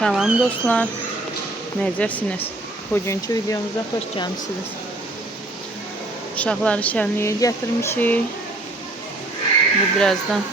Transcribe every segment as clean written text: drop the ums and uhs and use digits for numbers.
Salam dostlar, necəsiniz? Bugünkü videomuza xoş gəlmişsiniz. Uşaqları şənliyə gətirmişik. Birazdan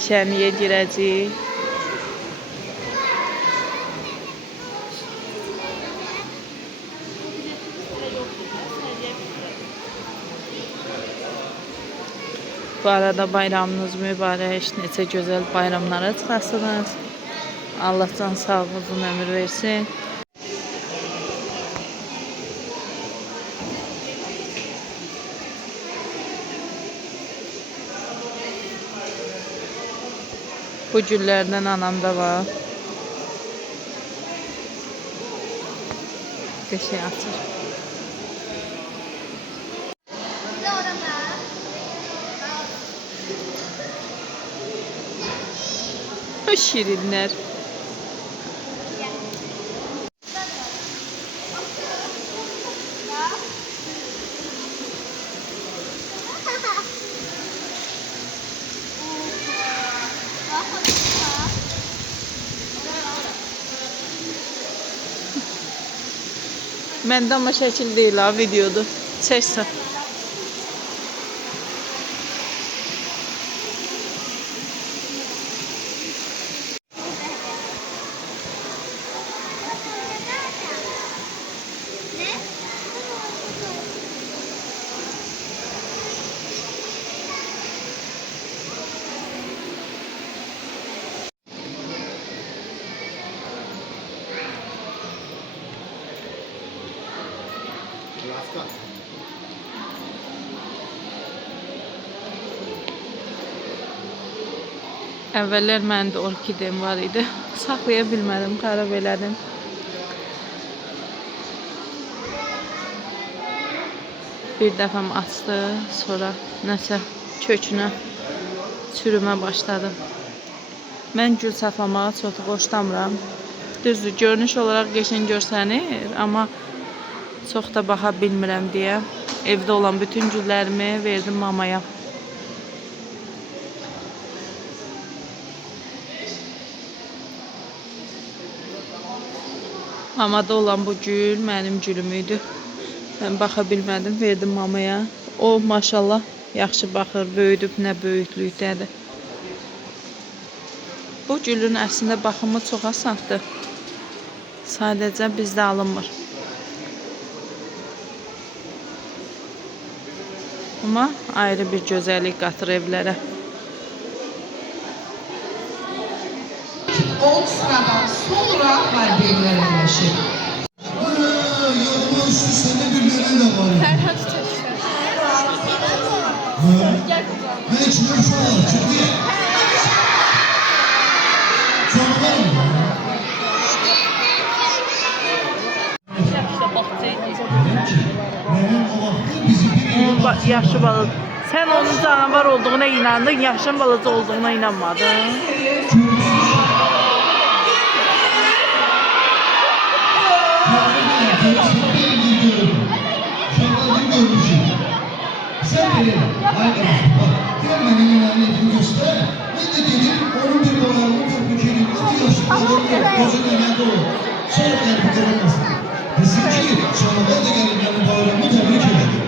şənliyə girəcəyik. Bu arada bayramınız mübarək, necə gözəl bayramlara çıxasınız. Allah can sağ uzun ömür versin. Bu güllərdən anamda var. Qəşəng açır. O şirinler. Məndə ama şəkil deyil ha, videodur. Çəksən. Əvvəllər məndə orkidem var idi. Saxlaya bilmədim, xarab elədim. Bir dəfəm açdı, sonra nəsə kökünə çürümə başladı. Mən gül saxlamağı çox xoşlamıram. Düzdür, görünüş olaraq qəşəng görsənir, amma çox da baxa bilmirəm deyə evdə olan bütün güllərimi verdim mamaya. Mamada olan bu gül mənim gülüm idi. Mən baxa bilmədim, verdim mamaya. O maşallah yaxşı baxır, böyüdüb nə böyüklükdədir. Bu gülün əslində baxımı çox asandır. Sadəcə bizdə alınmır. Amma ayrı bir gözəllik qatır evlərə. 10 sıradan sonra harbiyeler yerleşir. Yapma üstü sende birileri de var. Ferhat Taşlar. Gel kızım. Ben içimde şu an çünkü çok var mı? Yaşlı balık. Sen onun canavar olduğuna inandın, yaşlı balıcı olduğuna inanmadın. Sen benim arkadaşım bak. Gel benim imanetimi göster. Ben de dedim onun bir dolarını körpücüğünü atıyorsun. Gözün önünde o. Sonra kalbi kırılmasın. Desin ki canavar da gelin benim bayramı tebrik ederim.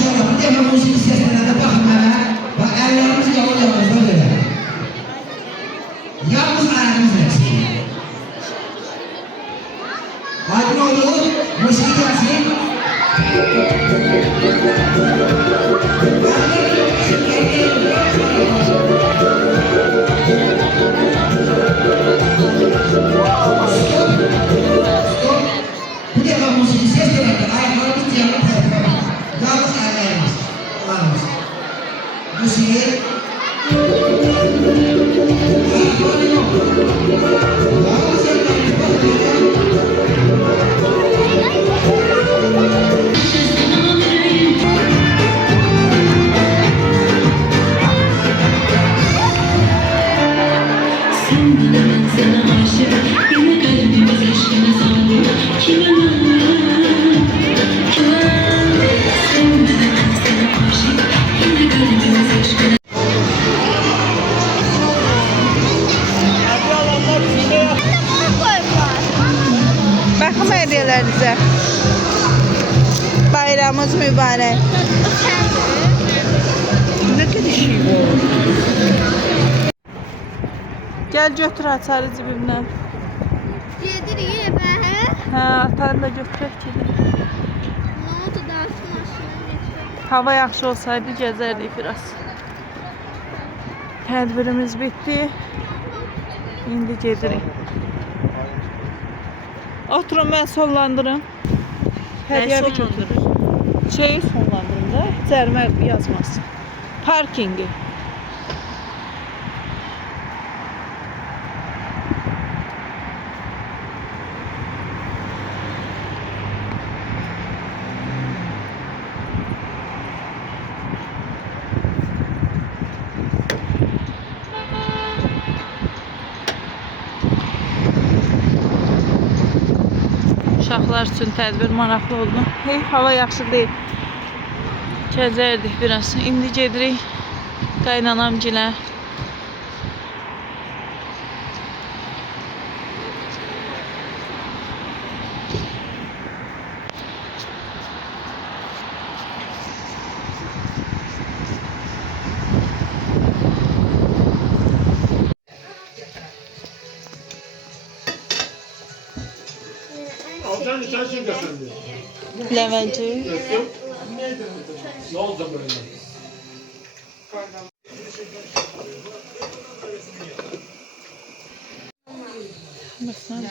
sonra bu defa musiki seslerine bakın bana. Bak ellerimiz yalnızda böyle. Yalnız ayağımız eksik. Hadi ne oldu? Musiki gelsin. Bu defa musiki seslerine ayaklarımız yanına tarafına. Yalnız ayağımız. Kulağımız. Musiki. Ayakları yok. Yalnız ayaklarımız. Bakın. Baxım hədiyələrinizə. Bayramımız mübarək. Nə qədər şey var. Gəl götür açarı cibimdən. Yediriyor be. Hə, atanı da götürək gedir. Ne oldu da maşına geçiyor? Hava yaxşı olsaydı gəzərdik biraz. Tədbirimiz bitdi. İndi gedirik. Oturun, mən sonlandırım. Hədiyyəvi götürür. Şeyi sonlandırım da, cərimə yazmasın. Parkingi. Uşaqlar üçün tədbir maraqlı oldu. Hey, hava yaxşı deyil. Gəzərdik biraz. İndi gedirik qaynanamgilə. Alcan sensin götürdü. Levent'i. Ne oldu böyle? Baxın.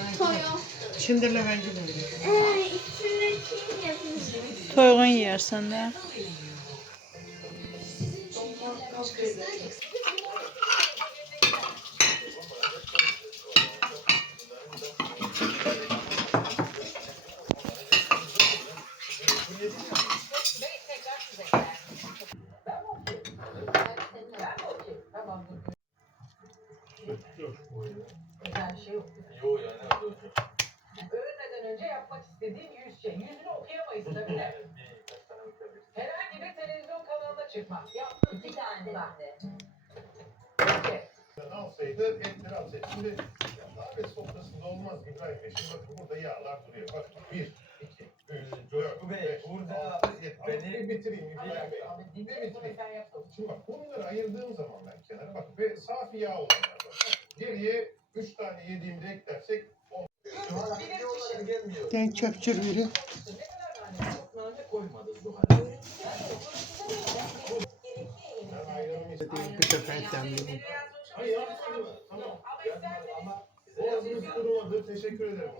Şimdi Levent'i böyle. İçinde kim yapmış? Toyğun yeyərsən də. Ölmeden önce yapmak istediğin 100 şey. Yüzünü okuyamayız tabii de. Herhangi bir televizyon kanalına çıkmak. Yaptım 2 tane de. Alsaydı etleri alsaydı. Şimdi davet sofrasında olmaz İbrahim Bey. Şimdi bakın burada yağlar duruyor. Bak 1, 2, 3, 4, 5, burada 6, 7. Bir bitireyim İbrahim Bey. Bir bitireyim. Şimdi bak bunları ayırdığım zaman ben kenara bak ve safi yağ olanlar var. Geriye 3 tane yediğimde eklersek Ben çöpçür biri. ben ayranımı istedim. Bir sefer demledim. Hayır, tamam. Ama boğazımız kurumadı. Teşekkür ederim.